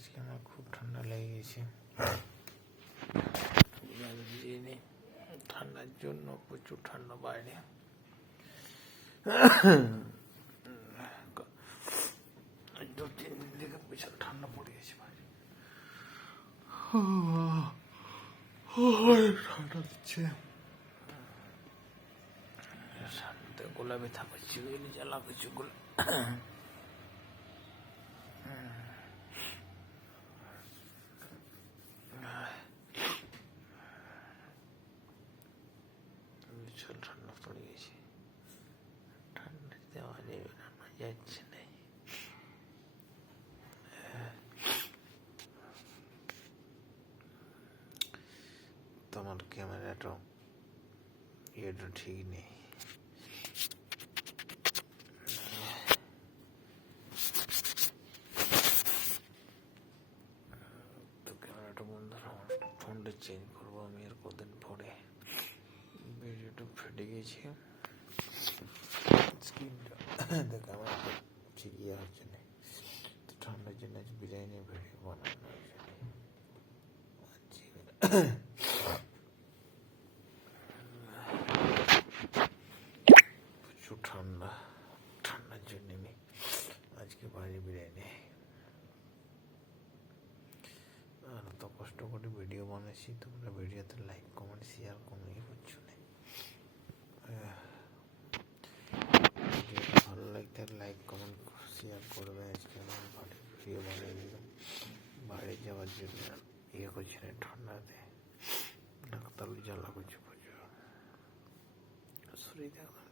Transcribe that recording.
আজকে আমার খুব ঠান্ডা লেগে গেছে, ঠান্ডার জন্য প্রচুর ঠান্ডা বাইরে। দু তিন দিন থেকে বিশাল ঠান্ডা পড়ে গেছে বাইরে, ঠান্ডা দিচ্ছে, সামনে গোলা ব্যথা করছে, জ্বালা করছে গোলা। বিশাল ঠান্ডা পড়ে গেছে, ঠান্ডা দেওয়া যাবে না, যাচ্ছে না। তোমার ক্যামেরাটা এটা ঠিক নেই, তো ক্যামেরাটা বন্ধ, ফোনটা চেঞ্জ করবো আমি আর কদিন পরে। ভিডিওটা ফেটে গেছে, স্ক্রিনটা দেখে আমার ঠিক ইয়ে হচ্ছে না, তো ঠান্ডার জন্য বিরিয়ানি ভিডিও বানানো প্রচুর ঠান্ডার জন্য আমি আজকে বাইরে বিরিয়ানি আর তো কষ্ট করে ভিডিও বানাচ্ছি। তোমরা ভিডিওতে লাইক কমেন্ট শেয়ার কোনো ইয়ে করছো না। ভিডিওটা ভালো লাগতে লাইক কমেন্ট শেয়ার করবে। আজকে আমি বাড়ির ভিডিও বানিয়ে দিলাম, বাইরে যাওয়ার জন্য ইয়ে করছি না, ঠান্ডাতে ডাক্তার জ্বালা করছে প্রচুর, শরীর একদম